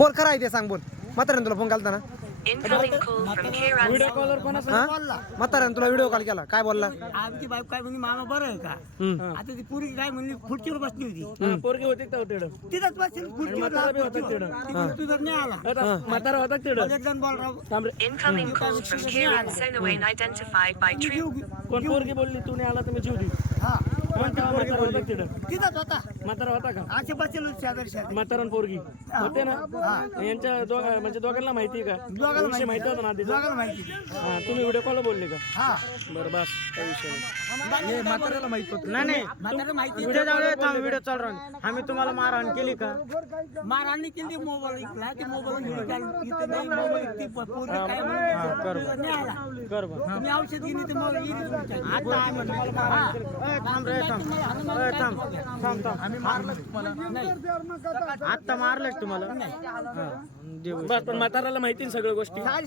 बोल खरं आहे ते सांग बोल. म्हाताऱ्यानं तुला फोन केलता ना? Incoming call from Kiran. Video कॉलवर कोणासोबत हा बोलला? म्हाताऱ्यानं तुला व्हिडिओ कॉल केला काय बोलला? आमची बायको काय म्हणली मामा बरं आहे का? हम्म. आता ती पुरी काय म्हणली खुर्चीवर बसली होती. पोरगी होती का तिकडं? तिथंच बसली खुर्चीवर म्हातारा बी होता खुर्चीवर. तिकडं. ती म्हणली, तू जर नाही आला आता म्हातारा होता का तिकडं? एक जण बोल राव थांब रे. Incoming call from Kiran Sonawane identified by True. कोण पोरगी बोलली तू नाही आला तर मी जीव देऊ. हा कोणता म्हातारा होता का तिकडं? तिथंच होता म्हातारा होता का? असे बसेल होते शेजारी शेजारी म्हातारा आणि पोरगी होते ना? यांच्या म्हणजे दोघांना माहिती आहे का? दोघांना विषय माहिती होता ना आधी? दोघांना माहिती हा तुम्ही व्हिडिओ कॉल बोलले का? हा बरं बस काही विषय नाही. म्हाताऱ्याला माहित होत नाही म्हातारा माहिती व्हिडिओ चालू राहून आम्ही तुम्हाला मारहाण केली का? मारांनी केली मोबाईल इकला ते मोबाईल घेऊन काय इथं नाही मोबाईल ती पोरगी काय म्हणली नाही आला कर बरं. तुम्ही औषध घेऊन इथे मग येईल तुमच्या. आता आम्ही थांब रे थांब थांब थांब आम्ही मारलं तुम्हाला नाही आत्ता मारलंय तुम्हाला? बस पण म्हाताराला माहिती ना सगळ्या गोष्टी. सारी